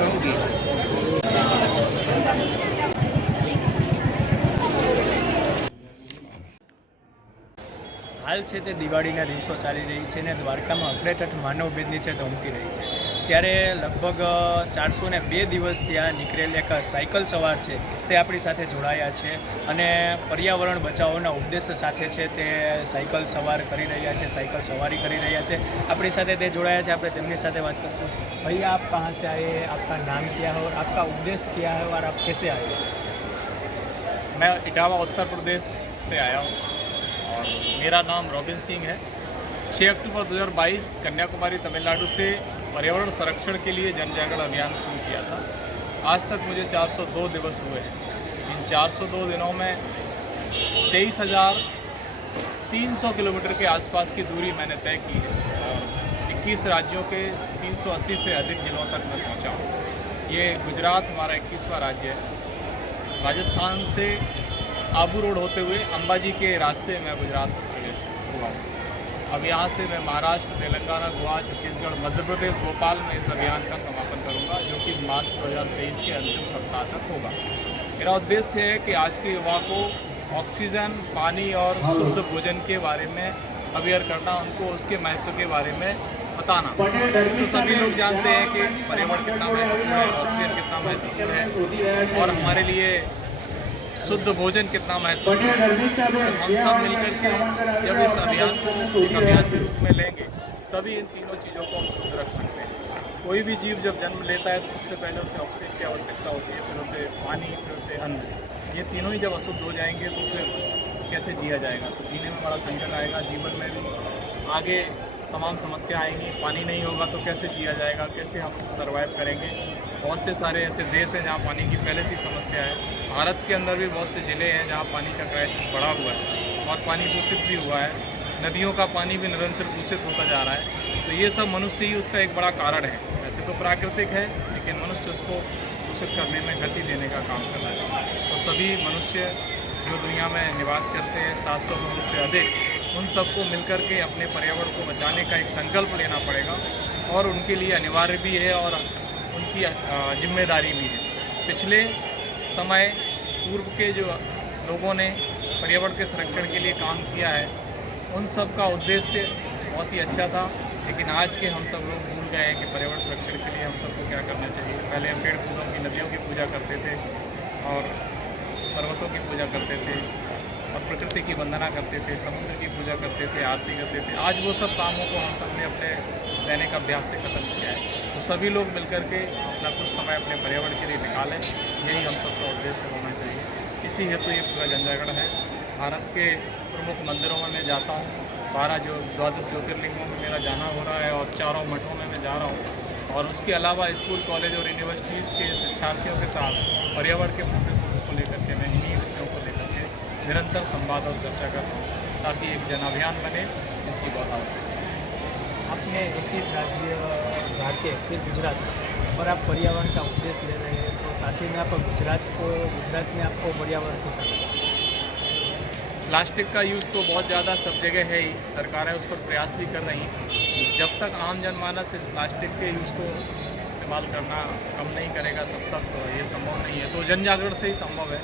रहूँगी। हाल છે તે દિવાળીના દિવસો ચાલી રહી છે ને દ્વારકામાં અગ્રેટઠ માનવભેદની છે ધમકી રહી છે। ત્યારે લગભગ 402 દિવસ ત્યાં નીકળેલ એક સાયકલ સવાર છે તે આપણી સાથે જોડાયા છે અને પર્યાવરણ બચાવોના ઉદ્દેશ્ય સાથે છે તે સાયકલ સવાર કરી રહ્યા છે, સાયકલ સવારી કરી રહ્યા છે। આપણી સાથે તે જોડાયા છે, આપણે તેમની સાથે વાત કરશું। भैया आप कहाँ से आए, आपका नाम क्या है और आपका उद्देश्य क्या है और आप कैसे आए? मैं इटावा उत्तर प्रदेश से आया हूँ और मेरा नाम रॉबिन सिंह है। 6 अक्टूबर 2022 कन्याकुमारी तमिलनाडु से पर्यावरण संरक्षण के लिए जन जागरण अभियान शुरू किया था। आज तक मुझे 402 दिवस हुए हैं। इन 402 दिनों में 23,300 किलोमीटर के आसपास की दूरी मैंने तय की है और 21 राज्यों के 380 से अधिक जिलों तक मैं पहुँचा हूँ। ये गुजरात हमारा 21वां राज्य है। राजस्थान से आबू रोड होते हुए अंबाजी के रास्ते में गुजरात में प्रवेश हुआ हूँ। अब यहाँ से मैं महाराष्ट्र, तेलंगाना, गोवा, छत्तीसगढ़, मध्य प्रदेश, भोपाल में इस अभियान का समापन करूँगा, जो कि मार्च 2023 के अंतिम सप्ताह तक होगा। मेरा उद्देश्य है कि आज के युवा को ऑक्सीजन, पानी और शुद्ध भोजन के बारे में अवेयर करना, उनको उसके महत्व के बारे में बताना। तो सभी लोग जानते हैं कि पर्यावरण कितना महत्वपूर्ण है, ऑक्सीजन कितना महत्वपूर्ण है और हमारे लिए शुद्ध भोजन कितना महत्वपूर्ण है। तो हम सब मिलकर के जब इस अभियान को एक अभियान के रूप में लेंगे तभी इन तीनों चीज़ों को हम शुद्ध रख सकते हैं। कोई भी जीव जब जन्म लेता है तो सबसे पहले उसे ऑक्सीजन की आवश्यकता होती है, फिर उसे पानी, फिर उसे अन्न। ये तीनों ही जब अशुद्ध हो जाएंगे तो फिर कैसे जिया जाएगा? तो जीने में बड़ा संकट आएगा। जीवन में भी आगे तमाम समस्या आएंगी। पानी नहीं होगा तो कैसे जिया जाएगा, कैसे हम सर्वाइव करेंगे? बहुत से सारे ऐसे देश हैं जहाँ पानी की पहले से समस्या है। भारत के अंदर भी बहुत से ज़िले हैं जहाँ पानी का क्राइसिस बढ़ा हुआ है और पानी दूषित भी हुआ है। नदियों का पानी भी निरंतर दूषित होता जा रहा है। तो ये सब मनुष्य ही उसका एक बड़ा कारण है। वैसे तो प्राकृतिक है, लेकिन मनुष्य उसको दूषित करने में गति देने का काम कर रहा है। तो सभी मनुष्य जो दुनिया में निवास करते हैं, 700 करोड़ से अधिक, उन सबको मिलकर के अपने पर्यावरण को बचाने का एक संकल्प लेना पड़ेगा और उनके लिए अनिवार्य भी है और उनकी जिम्मेदारी भी है। पिछले समय पूर्व के जो लोगों ने पर्यावरण के संरक्षण के लिए काम किया है, उन सब का उद्देश्य बहुत ही अच्छा था, लेकिन आज के हम सब लोग भूल गए हैं कि पर्यावरण संरक्षण के लिए हम सबको क्या करना चाहिए। पहले हम पेड़ पौधों की, नदियों की पूजा करते थे और पर्वतों की पूजा करते थे और प्रकृति की वंदना करते थे, समुद्र की पूजा करते थे, आरती करते थे। आज वो सब कामों को हम सब ने अपने दैनिक अभ्यास से खत्म किया है। तो सभी लोग मिलकर के अपना कुछ समय अपने पर्यावरण के लिए निकालें, यही हम सबका उद्देश्य होना चाहिए। इसी हेतु ये पूरा जनजागरण है। भारत के प्रमुख मंदिरों में मैं जाता हूँ। 12 जो 12 ज्योतिर्लिंगों में मेरा जाना हो रहा है और 4 मठों में मैं जा रहा हूँ। और उसके अलावा स्कूल, कॉलेज और यूनिवर्सिटीज़ के शिक्षार्थियों के साथ पर्यावरण के प्रोफेसरों को लेकर के मैं इन्हीं विषयों को लेकर के निरंतर संवाद और चर्चा कर रहा हूँ, ताकि एक जन अभियान बने, इसकी बहुत आवश्यकता है। आपने 21 राज्य जाके फिर गुजरात और आप पर्यावरण का उद्देश्य ले रहे हैं, तो साथ ही में आप गुजरात में आपको पर्यावरण के साथ प्लास्टिक का यूज़ तो बहुत ज़्यादा सब जगह है ही। सरकारें उस पर प्रयास भी कर रही हैं। जब तक आम जनमानस इस प्लास्टिक के यूज़ को इस्तेमाल करना कम नहीं करेगा तब तक ये संभव नहीं है। तो जन जागरण से ही संभव है।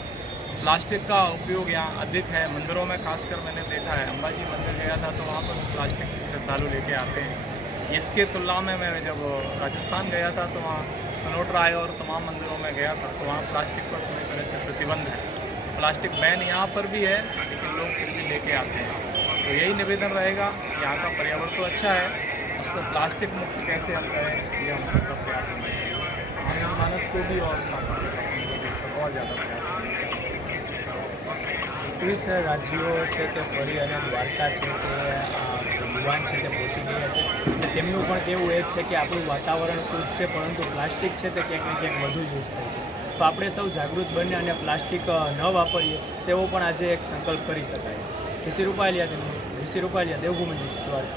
प्लास्टिक का उपयोग यहाँ अधिक है। मंदिरों में खासकर मैंने देखा है, अंबाजी मंदिर गया था तो वहाँ पर प्लास्टिक श्रद्धालु लेके आते हैं। इसके तुलना में मैं जब राजस्थान गया था तो वहाँ कनोट राय और तमाम मंदिरों में गया था तो वहाँ प्लास्टिक पर पूरी तरह से प्रतिबंध है। प्लास्टिक बैन यहाँ पर भी है, लेकिन लोग फिर भी लेके आते हैं। तो यही निवेदन रहेगा, यहाँ का पर्यावरण तो अच्छा है, उसको प्लास्टिक मुक्त कैसे हल करें, ये हम सबका प्रयास होना चाहिए। जनमानस को भी और शासन प्रशासन को भी इस पर बहुत ज़्यादा प्रयास करना चाहिए। 21 રાજ્યો છે તે ફરી અને દ્વારકા છે તે યુવાન છે તે પહોંચી ગયા છે અને તેમનું પણ કહેવું એ જ છે કે આપણું વાતાવરણ શુદ્ધ છે, પરંતુ પ્લાસ્ટિક છે તે ક્યાંક ને ક્યાંક વધુ યુઝ થાય છે। તો આપણે સૌ જાગૃત બને અને પ્લાસ્ટિક ન વાપરીએ તેવો પણ આજે એક સંકલ્પ કરી શકાય। ઋષિ રૂપાલિયા દેવભૂમિ ન્યૂઝ દ્વારકા।